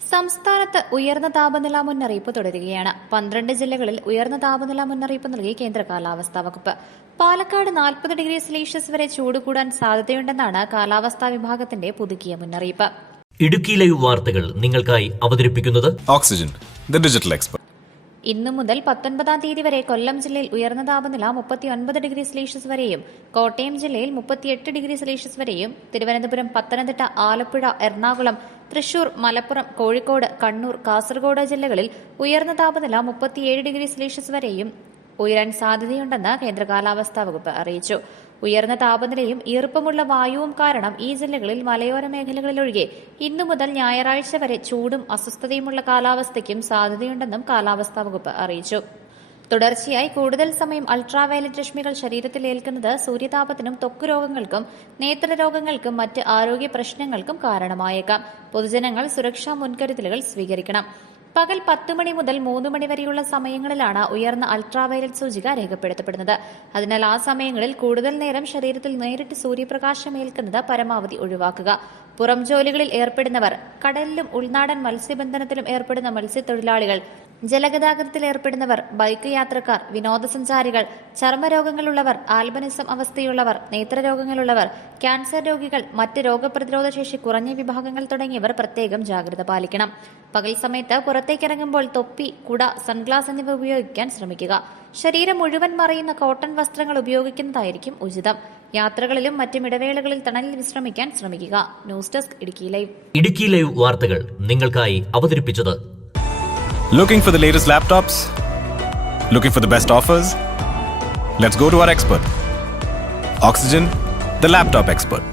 സംസ്ഥാനത്ത് ഉയർന്ന താപനില മുന്നറിയിപ്പ് തുടരുകയാണ്. 12 ജില്ലകളിൽ ഉയർന്ന താപനില മുന്നറിയിപ്പ് നൽകി കേന്ദ്ര കാലാവസ്ഥാ വകുപ്പ്. പാലക്കാട് 40 ഡിഗ്രി സെൽഷ്യസ് വരെ ചൂട് കൂടാൻ സാധ്യതയുണ്ടെന്നാണ് കാലാവസ്ഥാ വിഭാഗത്തിന്റെ പുതുക്കിയ മുന്നറിയിപ്പ്. ഇടുക്കി ലൈവ് വാർത്തകൾ നിങ്ങൾക്കായി അവതരിപ്പിക്കുന്നത് ഓക്സിജൻ, ദി ഡിജിറ്റൽ എക്സ്പെർട്ട്. ഇന്നു മുതൽ 19-ാം തീയതി വരെ കൊല്ലം ജില്ലയിൽ ഉയർന്ന താപനില 39 ഡിഗ്രി സെൽഷ്യസ് വരെയും, കോട്ടയം ജില്ലയിൽ 38 ഡിഗ്രി സെൽഷ്യസ് വരെയും, തിരുവനന്തപുരം, പത്തനംതിട്ട, ആലപ്പുഴ, എറണാകുളം, തൃശൂർ, മലപ്പുറം, കോഴിക്കോട്, കണ്ണൂർ, കാസർഗോഡ് ജില്ലകളിൽ ഉയർന്ന താപനില 37 ഡിഗ്രി സെൽഷ്യസ് വരെയും ഉയരാൻ സാധ്യതയുണ്ടെന്ന് കേന്ദ്ര കാലാവസ്ഥാ വകുപ്പ് അറിയിച്ചു. ഉയർന്ന താപനിലയും ഈർപ്പമുള്ള വായുവും കാരണം ഈ ജില്ലകളിൽ മലയോര മേഖലകളിലൊഴികെ ഇന്നു മുതൽ ഞായറാഴ്ച വരെ ചൂടും അസ്വസ്ഥതയുമുള്ള കാലാവസ്ഥയ്ക്കും സാധ്യതയുണ്ടെന്നും കാലാവസ്ഥാ വകുപ്പ് അറിയിച്ചു. തുടർച്ചയായി കൂടുതൽ സമയം അൾട്രാവയലറ്റ് രശ്മികൾ ശരീരത്തിൽ ഏൽക്കുന്നത് സൂര്യതാപത്തിനും ത്വക്ക് രോഗങ്ങൾക്കും നേത്രരോഗങ്ങൾക്കും മറ്റ് ആരോഗ്യ പ്രശ്നങ്ങൾക്കും കാരണമായേക്കാം. പൊതുജനങ്ങൾ സുരക്ഷാ മുൻകരുതലുകൾ സ്വീകരിക്കണം. പകൽ 10 മണി മുതൽ 3 മണി വരെയുള്ള സമയങ്ങളിലാണ് ഉയർന്ന അൾട്രാവയലറ്റ് സൂചിക രേഖപ്പെടുത്തപ്പെടുന്നത്. അതിനാൽ ആ സമയങ്ങളിൽ കൂടുതൽ നേരം ശരീരത്തിൽ നേരിട്ട് സൂര്യപ്രകാശം ഏൽക്കുന്നത് പരമാവധി ഒഴിവാക്കുക. പുറം ജോലികളിൽ ഏർപ്പെടുന്നവർ, കടലിലും ഉൾനാടൻ മത്സ്യബന്ധനത്തിലും ഏർപ്പെടുന്ന മത്സ്യത്തൊഴിലാളികൾ, ജലഗതാഗതത്തിൽ ഏർപ്പെടുന്നവർ, ബൈക്ക് യാത്രക്കാർ, വിനോദസഞ്ചാരികൾ, ചർമ്മരോഗങ്ങളുള്ളവർ, ആൽബനിസം അവസ്ഥയുള്ളവർ, നേത്രരോഗങ്ങളുള്ളവർ, ക്യാൻസർ രോഗികൾ, മറ്റ് രോഗപ്രതിരോധ ശേഷി കുറഞ്ഞ വിഭാഗങ്ങൾ തുടങ്ങിയവർ പ്രത്യേകം ജാഗ്രത പാലിക്കണം. പകൽ സമയത്ത് പുറത്തേക്കിറങ്ങുമ്പോൾ തൊപ്പി, കുട, സൺഗ്ലാസ് എന്നിവ ഉപയോഗിക്കാൻ ശ്രമിക്കുക. ശരീരം മുഴുവൻ മറയുന്ന കോട്ടൺ വസ്ത്രങ്ങൾ ഉപയോഗിക്കുന്നതായിരിക്കും ഉചിതം. യാത്രകളിലും മറ്റും ഇടവേളകളിൽ തണലിൽ വിശ്രമിക്കാൻ ശ്രമിക്കുക. News desk Idukki live. Idukki live വാർത്തകൾ നിങ്ങൾക്കായി അവതരിപ്പിച്ചത് Looking for the latest laptops? Looking for the best offers? Let's go to our expert. Oxygen, the laptop expert.